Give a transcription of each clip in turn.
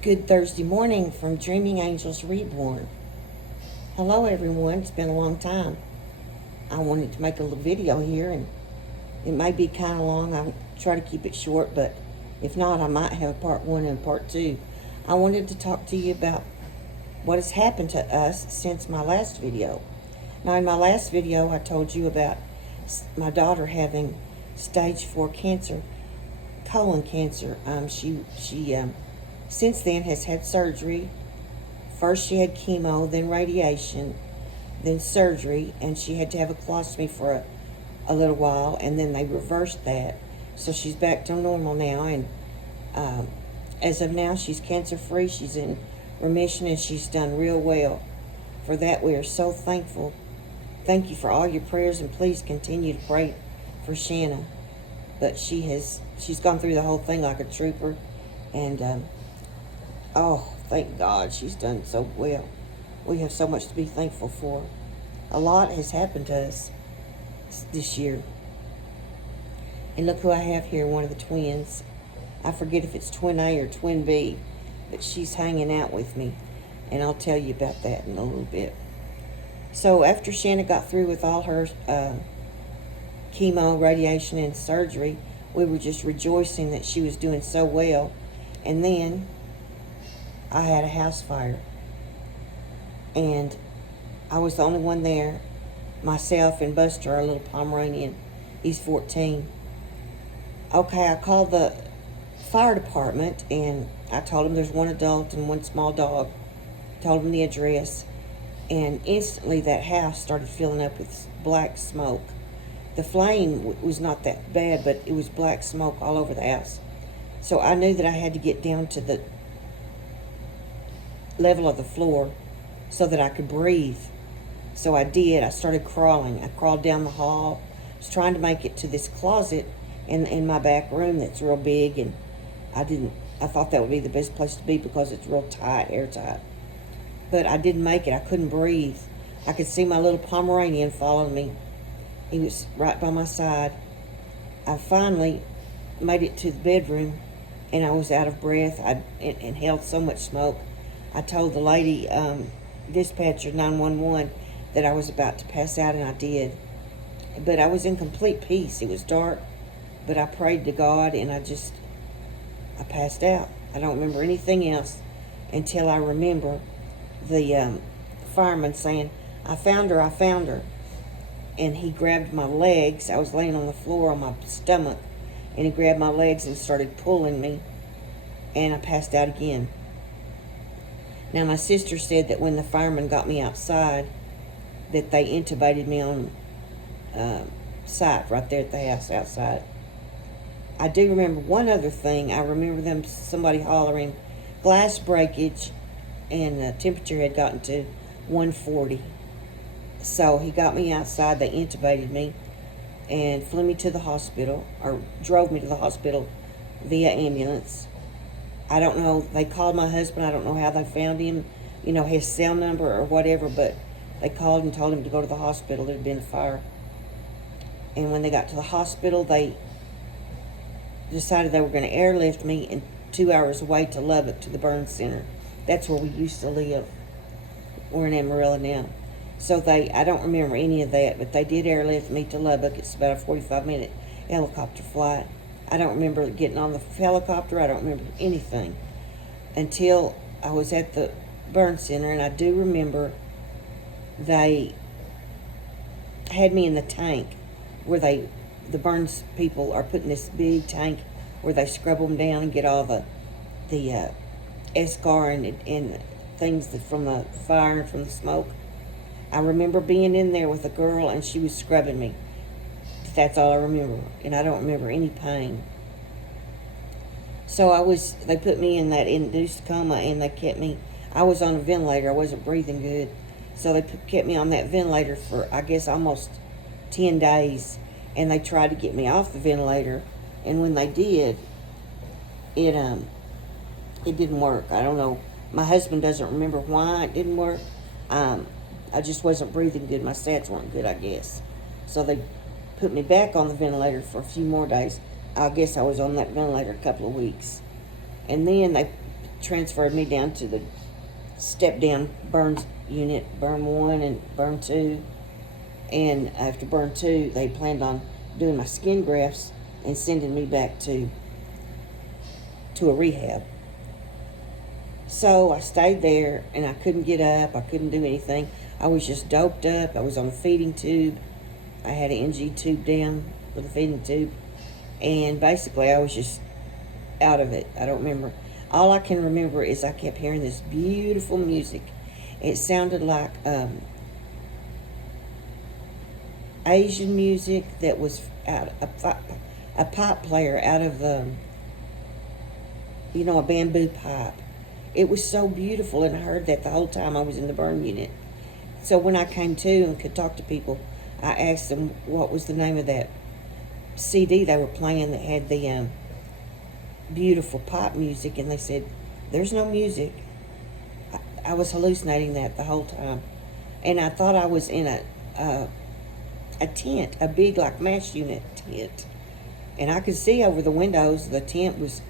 Good Thursday morning from Dreaming Angels Reborn. Hello, everyone. It's been a long time. I wanted to make a little video here, and it may be kind of long. I'll try to keep it short, but if not, I might have part one and part two. I wanted to talk to you about what has happened to us since my last video. Now, in my last video, I told you about my daughter having stage 4 cancer, colon cancer. She since then has had surgery. First she had chemo, then radiation, then surgery, and she had to have a colostomy for a little while, and then they reversed that. So she's back to normal now, and as of now, she's cancer-free. She's in remission, and she's done real well. For that, we are so thankful. Thank you for all your prayers, and please continue to pray for Shanna. But she's gone through the whole thing like a trooper, and oh, thank God she's done so well. We have so much to be thankful for. A lot has happened to us this year. And look who I have here, one of the twins. I forget if it's twin A or twin B, but she's hanging out with me. And I'll tell you about that in a little bit. So after Shanna got through with all her chemo, radiation, and surgery, we were just rejoicing that she was doing so well. And then I had a house fire, and I was the only one there, myself and Buster, our little Pomeranian. He's 14. Okay, I called the fire department, and I told them there's one adult and one small dog. Told them the address, and instantly that house started filling up with black smoke. The flame was not that bad, but it was black smoke all over the house. So I knew that I had to get down to the level of the floor so that I could breathe. So I did. I started crawling. I crawled down the hall. I was trying to make it to this closet in my back room that's real big, and I thought that would be the best place to be because it's real tight, airtight. But I didn't make it. I couldn't breathe. I could see my little Pomeranian following me. He was right by my side. I finally made it to the bedroom, and I was out of breath. I inhaled so much smoke. I told the lady, dispatcher 911, that I was about to pass out, and I did. But I was in complete peace. It was dark, but I prayed to God, and I passed out. I don't remember anything else until I remember the fireman saying, I found her, I found her. And he grabbed my legs. I was laying on the floor on my stomach, and he grabbed my legs and started pulling me, and I passed out again. Now, my sister said that when the firemen got me outside, that they intubated me on site right there at the house outside. I do remember one other thing. I remember somebody hollering glass breakage, and the temperature had gotten to 140. So he got me outside. They intubated me and flew me to the hospital, or drove me to the hospital via ambulance. I don't know, they called my husband. I don't know how they found him, his cell number or whatever, but they called and told him to go to the hospital. There had been a fire. And when they got to the hospital, they decided they were going to airlift me and 2 hours away to Lubbock to the burn center. That's where we used to live. We're in Amarillo now. So I don't remember any of that, but they did airlift me to Lubbock. It's about a 45-minute helicopter flight. I don't remember getting on the helicopter. I don't remember anything until I was at the burn center, and I do remember they had me in the tank where the burns people are putting this big tank where they scrub them down and get all the escar and things from the fire and from the smoke. I remember being in there with a girl, and she was scrubbing me. That's all I remember, and I don't remember any pain. So they put me in that induced coma, and they kept me, I was on a ventilator. I wasn't breathing good. So they kept me on that ventilator for, I guess, almost 10 days, and they tried to get me off the ventilator, and when they did, it didn't work. I don't know. My husband doesn't remember why it didn't work. I just wasn't breathing good. My stats weren't good, I guess. So they put me back on the ventilator for a few more days. I guess I was on that ventilator a couple of weeks. And then they transferred me down to the step-down burn unit, burn 1 and burn 2. And after burn 2, they planned on doing my skin grafts and sending me back to a rehab. So I stayed there, and I couldn't get up. I couldn't do anything. I was just doped up. I was on a feeding tube. I had an NG tube down with a feeding tube. And basically, I was just out of it. I don't remember. All I can remember is I kept hearing this beautiful music. It sounded like Asian music that was out a pipe player out of a bamboo pipe. It was so beautiful, and I heard that the whole time I was in the burn unit. So when I came to and could talk to people, I asked them what was the name of that CD they were playing that had the beautiful pop music, and they said, "There's no music." I was hallucinating that the whole time, and I thought I was in a tent, a big like MASH unit tent, and I could see over the windows. The tent was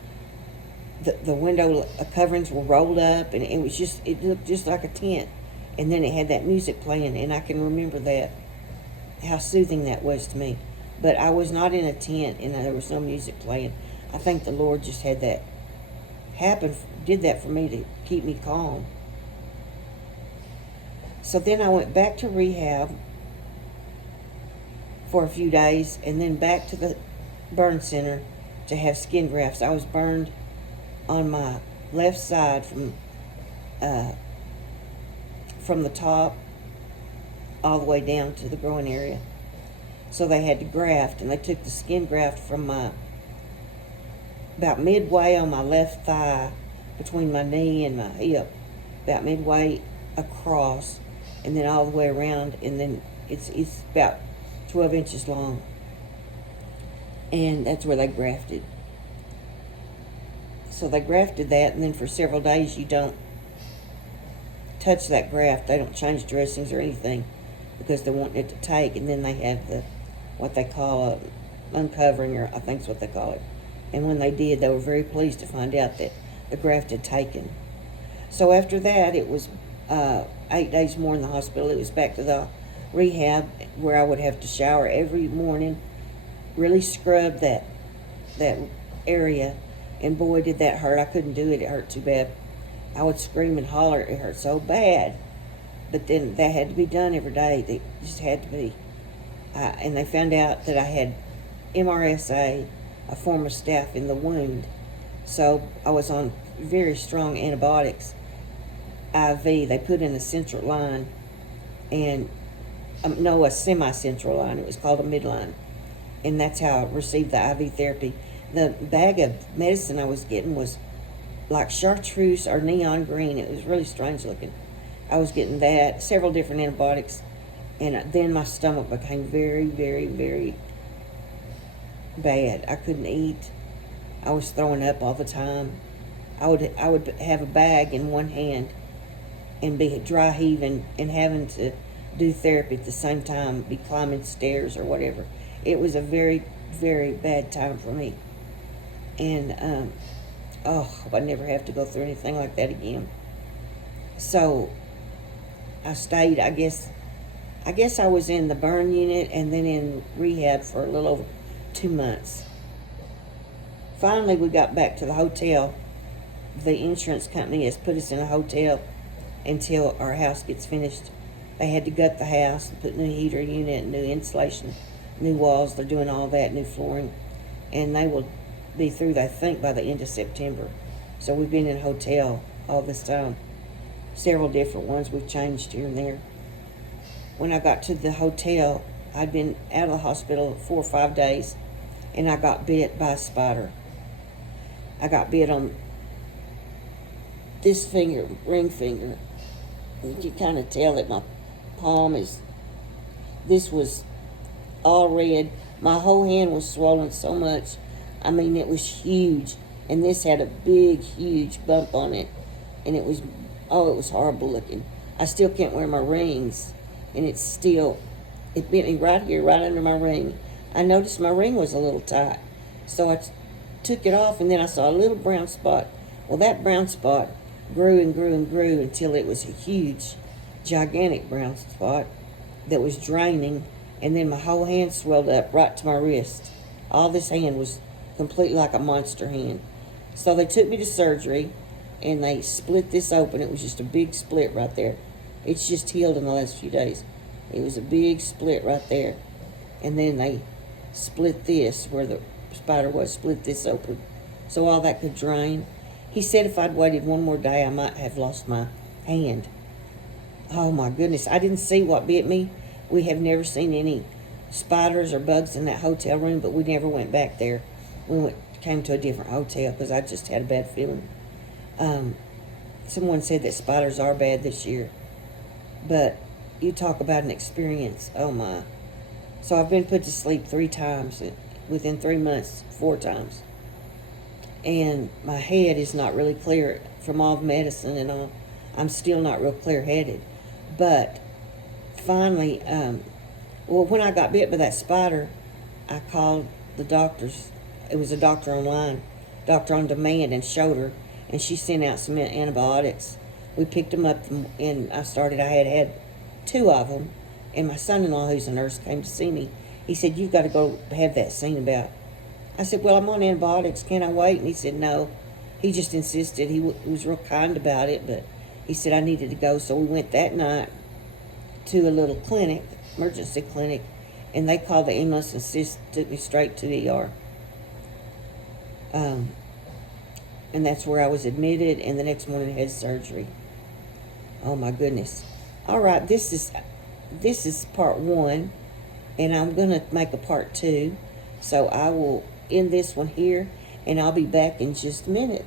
the window coverings were rolled up, and it looked just like a tent, and then it had that music playing, and I can remember that, how soothing that was to me. But I was not in a tent, and there was no music playing. I think the Lord just had that happen, did that for me to keep me calm. So then I went back to rehab for a few days, and then back to the burn center to have skin grafts. I was burned on my left side from the top all the way down to the groin area. So they had to graft, and they took the skin graft from about midway on my left thigh, between my knee and my hip, about midway across, and then all the way around, and then it's about 12 inches long. And that's where they grafted. So they grafted that, and then for several days you don't touch that graft. They don't change dressings or anything because they want it to take. And then they have what they call uncovering, or I think is what they call it. And when they did, they were very pleased to find out that the graft had taken. So after that, it was 8 days more in the hospital. It was back to the rehab where I would have to shower every morning, really scrub that area. And boy, did that hurt. I couldn't do it. It hurt too bad. I would scream and holler. It hurt so bad. But then that had to be done every day. It just had to be. And they found out that I had MRSA, a form of staph in the wound. So I was on very strong antibiotics. IV, they put in a central line, and a semi-central line. It was called a midline. And that's how I received the IV therapy. The bag of medicine I was getting was like chartreuse or neon green. It was really strange looking. I was getting that, several different antibiotics, and then my stomach became very, very, very bad. I couldn't eat. I was throwing up all the time. I would have a bag in one hand and be dry heaving and having to do therapy at the same time, be climbing stairs or whatever. It was a very, very bad time for me. And, I never have to go through anything like that again. So I stayed, I guess I was in the burn unit and then in rehab for a little over 2 months. Finally, we got back to the hotel. The insurance company has put us in a hotel until our house gets finished. They had to gut the house and put new heater unit, new insulation, new walls. They're doing all that, new flooring. And they will be through, I think, by the end of September. So we've been in a hotel all this time. Several different ones we've changed here and there. When I got to the hotel, I'd been out of the hospital 4 or 5 days, and I got bit by a spider. I got bit on this finger, ring finger. You can kind of tell that my palm this was all red. My whole hand was swollen so much. I mean, it was huge. And this had a big, huge bump on it. And it was horrible looking. I still can't wear my rings. And it bit me right here, right under my ring. I noticed my ring was a little tight. So I took it off, and then I saw a little brown spot Well, that brown spot grew and grew and grew until it was a huge, gigantic brown spot that was draining, and then my whole hand swelled up right to my wrist. All this hand was completely like a monster hand. So they took me to surgery, and they split this open. It was just a big split right there. It's just healed in the last few days. It was a big split right there. And then they split this, where the spider was, split this open, so all that could drain. He said if I'd waited one more day, I might have lost my hand. Oh my goodness, I didn't see what bit me. We have never seen any spiders or bugs in that hotel room, but we never went back there. We came to a different hotel because I just had a bad feeling. Someone said that spiders are bad this year, but you talk about an experience. Oh my. So I've been put to sleep 3 times within 3 months, 4 times. And my head is not really clear from all the medicine and all. I'm still not real clear-headed. But finally, when I got bit by that spider, I called the doctors. It was a doctor online, doctor on demand, and showed her, and she sent out some antibiotics. We picked them up, and I had 2 of them, and my son-in-law, who's a nurse, came to see me. He said, "You've got to go have that seen about." I said, "Well, I'm on antibiotics. Can I wait?" And he said, "No." He just insisted. He was real kind about it, but he said I needed to go. So we went that night to a little clinic, emergency clinic, and they called the ambulance and took me straight to the ER. And that's where I was admitted, and the next morning I had surgery. Oh my goodness. All right, this is part 1, and I'm going to make a part 2. So I will end this one here, and I'll be back in just a minute.